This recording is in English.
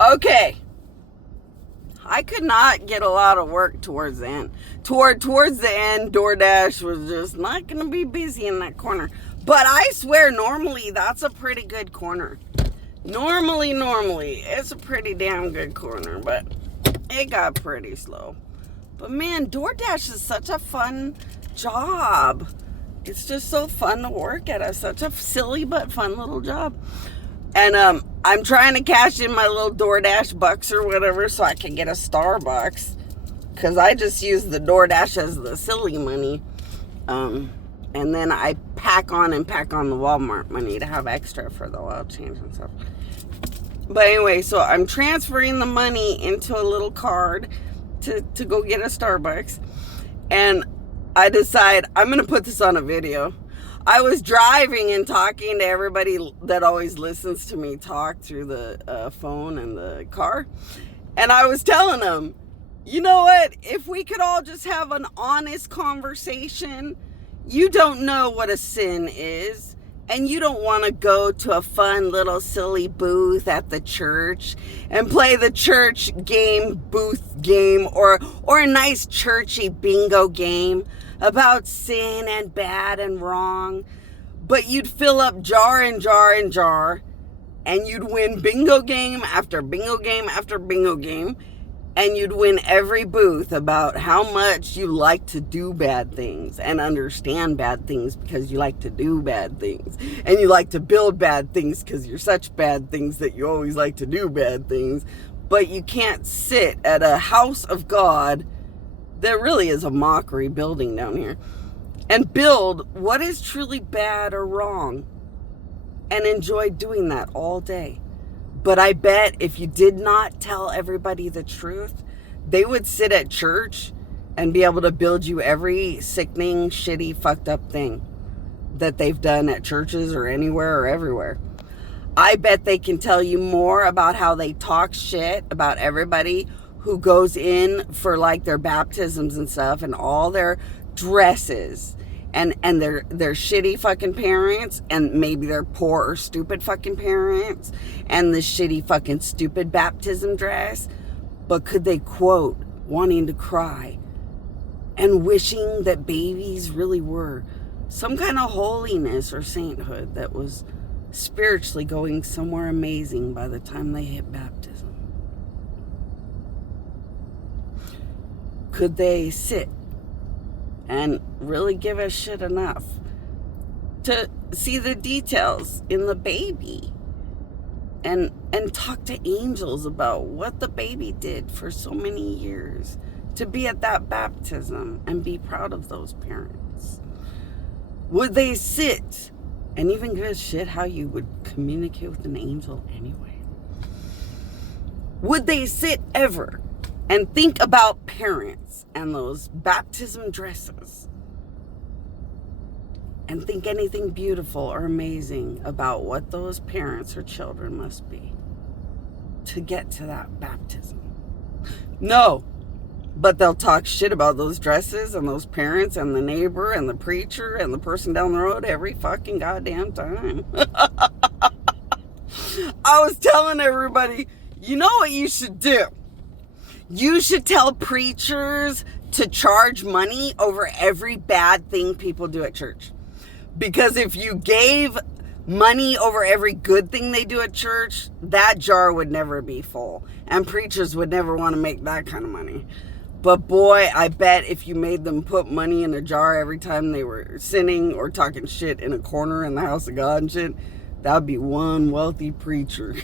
Okay. I could not get a lot of work towards the end. Towards the end, DoorDash was just not going to be busy in that corner. But I swear, normally, that's a pretty good corner. Normally, it's a pretty damn good corner. But it got pretty slow. But man, DoorDash is such a fun job. It's just so fun to work at. It's such a silly but fun little job. And I'm trying to cash in my little DoorDash bucks or whatever so I can get a Starbucks. Because I just use the DoorDash as the silly money. And then I pack on the Walmart money to have extra for the oil change and stuff. But anyway, so I'm transferring the money into a little card to go get a Starbucks. And I decide I'm going to put this on a video. I was driving and talking to everybody that always listens to me talk through the phone and the car. And I was telling them, you know what? If we could all just have an honest conversation, you don't know what a sin is. And you don't want to go to a fun little silly booth at the church and play the church booth game, or a nice churchy bingo game about sin and bad and wrong. But you'd fill up jar and you'd win bingo game after bingo game after bingo game. And you'd win every booth about how much you like to do bad things and understand bad things because you like to do bad things. And you like to build bad things because you're such bad things that you always like to do bad things. But you can't sit at a house of God that really is a mockery building down here and build what is truly bad or wrong and enjoy doing that all day. But I bet if you did not tell everybody the truth, they would sit at church and be able to build you every sickening, shitty, fucked up thing that they've done at churches or anywhere or everywhere. I bet they can tell you more about how they talk shit about everybody who goes in for like their baptisms and stuff and all their dresses and their shitty fucking parents, and maybe their poor or stupid fucking parents, and the shitty fucking stupid baptism dress. But could they quote wanting to cry and wishing that babies really were some kind of holiness or sainthood that was spiritually going somewhere amazing by the time they hit baptism? Could they sit and really give a shit enough to see the details in the baby and talk to angels about what the baby did for so many years to be at that baptism and be proud of those parents? Would they sit and even give a shit how you would communicate with an angel anyway? Would they sit ever and think about parents and those baptism dresses and think anything beautiful or amazing about what those parents or children must be to get to that baptism? No. But they'll talk shit about those dresses and those parents and the neighbor and the preacher and the person down the road every fucking goddamn time. I was telling everybody, you know what you should do? You should tell preachers to charge money over every bad thing people do at church. Because if you gave money over every good thing they do at church, that jar would never be full. And preachers would never want to make that kind of money. But boy, I bet if you made them put money in a jar every time they were sinning or talking shit in a corner in the house of God and shit, that would be one wealthy preacher.